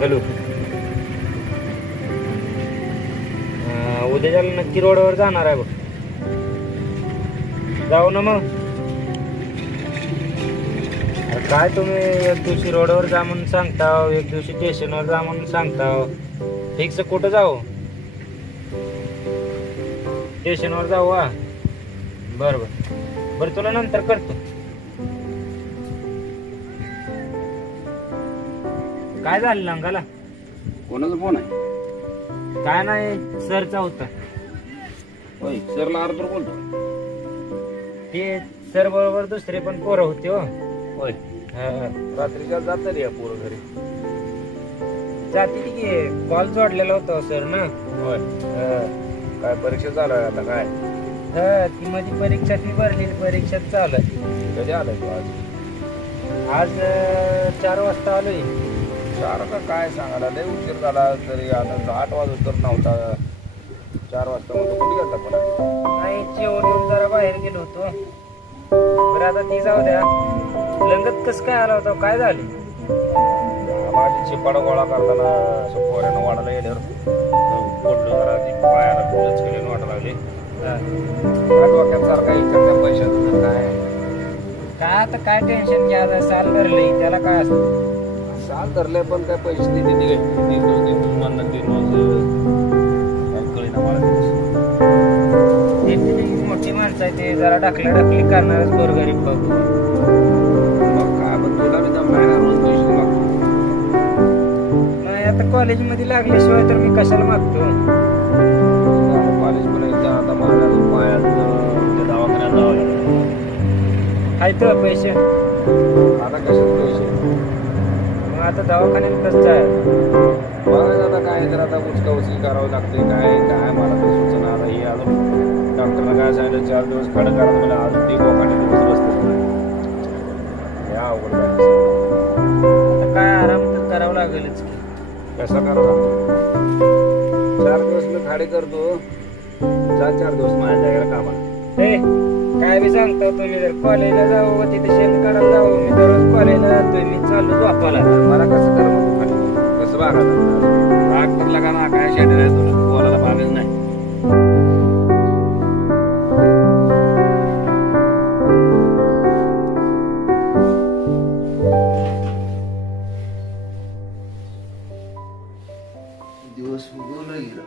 Hello. उद्याच्याला नक्की रोडवर जाणार आहे बघ. जाऊ ना मग. अरे काय तुम्ही एक दिवशी रोडवर जा म्हणून सांगता, एक दिवशी स्टेशनवर जा म्हणून सांगता. फिक्स कुठं जाऊ? स्टेशनवर जाऊ हा. बरं बरं बरं, तुला नंतर करतो. काय झालं लंगाला? कोणाचा फोन आहे? काय नाही, सरचा होता. होय, सरला अर्ध बोलतो. ते सर बरोबर दुसरे पण पोरं होते हो. होय, रात्रीच्या जातात या पोरं घरी. जाती की कॉल जोडलेला होता सर ना. होय, काय परीक्षा चालू आहे आता काय? ती माझी परीक्षा ती भरलेली परीक्षा चालू आहे. कधी आलाय तू आज? आज 4 वाजता आलोय. 4 का काय सांगायला, लय उशीर झाला. तरी आता 8 वाजत तर नव्हता. 4 वाजता मग कुठे गेलता पण? नाही, जेवण येऊन जरा बाहेर गेलो होतो. बरं आता ती जाऊ द्या. लंगत कसं काय आला होता, काय झालं? माझी चिपाडा गोळा करताना पोऱ्यानं वाढायला गेल्यावर पडलो जरा. ती पायाला तुझ्याच केल्यानं वाटायला लागली. काय डोक्यात सारखा इतर त्या पैशाचं काय आता काय टेन्शन घ्या, साल भरलंय त्याला काय असतं. साल धरले पण काय पैसे दिले म्हणणं मोठी माणसं आहे ते, जरा ढकला ढकली करणारच गोरगरीब बघू. मग काय पण तुला मी जमणार ना, रोज पैसे मागतो. नाही आता कॉलेजमध्ये लागल्याशिवाय तर मी कशाला मागतो. कॉलेज पण एकदा आता माझ्या पायात दवाखान्यात जावं लागलं. आहेत पैसे? आता कशात पैसे? मग आता दवाखान्यात कसं आहे? बघायचं आता काय तर आता उचका उचकी करावं लागते. काय काय मला तर सुचना. आता हे अजून डॉक्टरला काय सांगितलं, 4 दिवस खडं करा. मला अजून ती बोकाने बसते. या अवघड आता काय आराम तर करावं लागेलच. कसा करावं? 4 दिवस मी खाडी करतो. 4 दिवस माझ्या जागेला कामा. काय बी सांगतो तुम्ही. जर कॉलेजला जाऊ तिथे शेण काढायला जाऊ, मी दररोज कॉलेजला जातोय. मी चाललो झोपायला. मला कसं कर मग खाली कसं बागा भाग पडला का ना काय शेट आहे तुला बोलायला भागच नाही. दिवस उगवला गेला.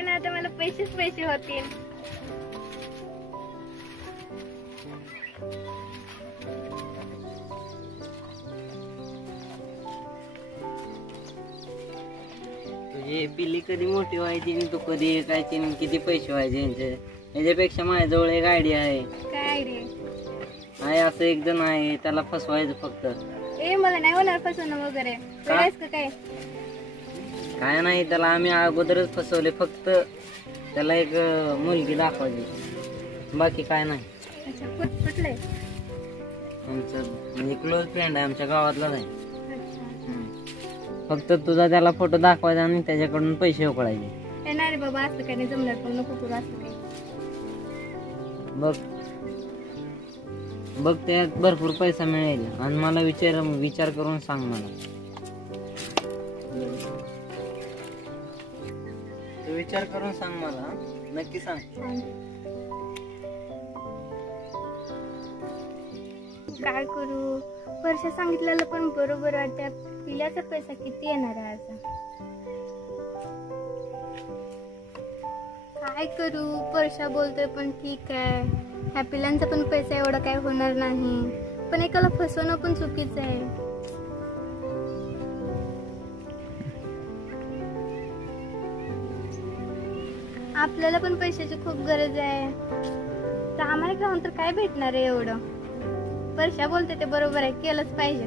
आहे ना, आता मला पैसेच पैसे होतील. तुझी पिल्ली कधी मोठी व्हायची आणि तू कधी ऐकायची आणि किती पैसे व्हायचे यांचे. याच्यापेक्षा माझ्याजवळ एक आयडिया आहे. काय आयडिया? आहे असं एक जण आहे, त्याला फसवायचं फक्त. ए मला नाही होणार फसवणं वगैरे. करायच का काय? काय नाही, त्याला आम्ही अगोदरच फसवले. फक्त त्याला एक मुलगी दाखवायची, बाकी काय नाही. अच्छा, कुठलंय? आमचं म्हणजे क्लोज फ्रेंड आहे, आमच्या गावातलाच आहे. अच्छा. फक्त तुझा त्याला फोटो दाखवायचा आणि त्याच्याकडून पैसे उकळायचे. ए नाही रे बाबा, असं काही नाही जमणार. पण नको करू असं काही. बघ बघ, त्यात भरपूर पैसा मिळेल आणि मला विचार करून सांग मला. तू विचार करून सांग मला, नक्की सांग. काय करू? वर्षा सांगितलेलं पण बरोबर वाटतं. पिल्याचा पैसा किती येणार आहे आता? काय करू? वर्षा बोलतोय पण ठीक आहे, ह्या पिल्यांचा पण पैसा एवढा काय होणार नाही. पण एकाला फसवणं पण चुकीचं आहे. आपल्याला पण पैशाची खूप गरज आहे. प्रामाणिक राहून तर काय भेटणार आहे एवढं? वर्षा बोलते ते बरोबर आहे, केलंच पाहिजे.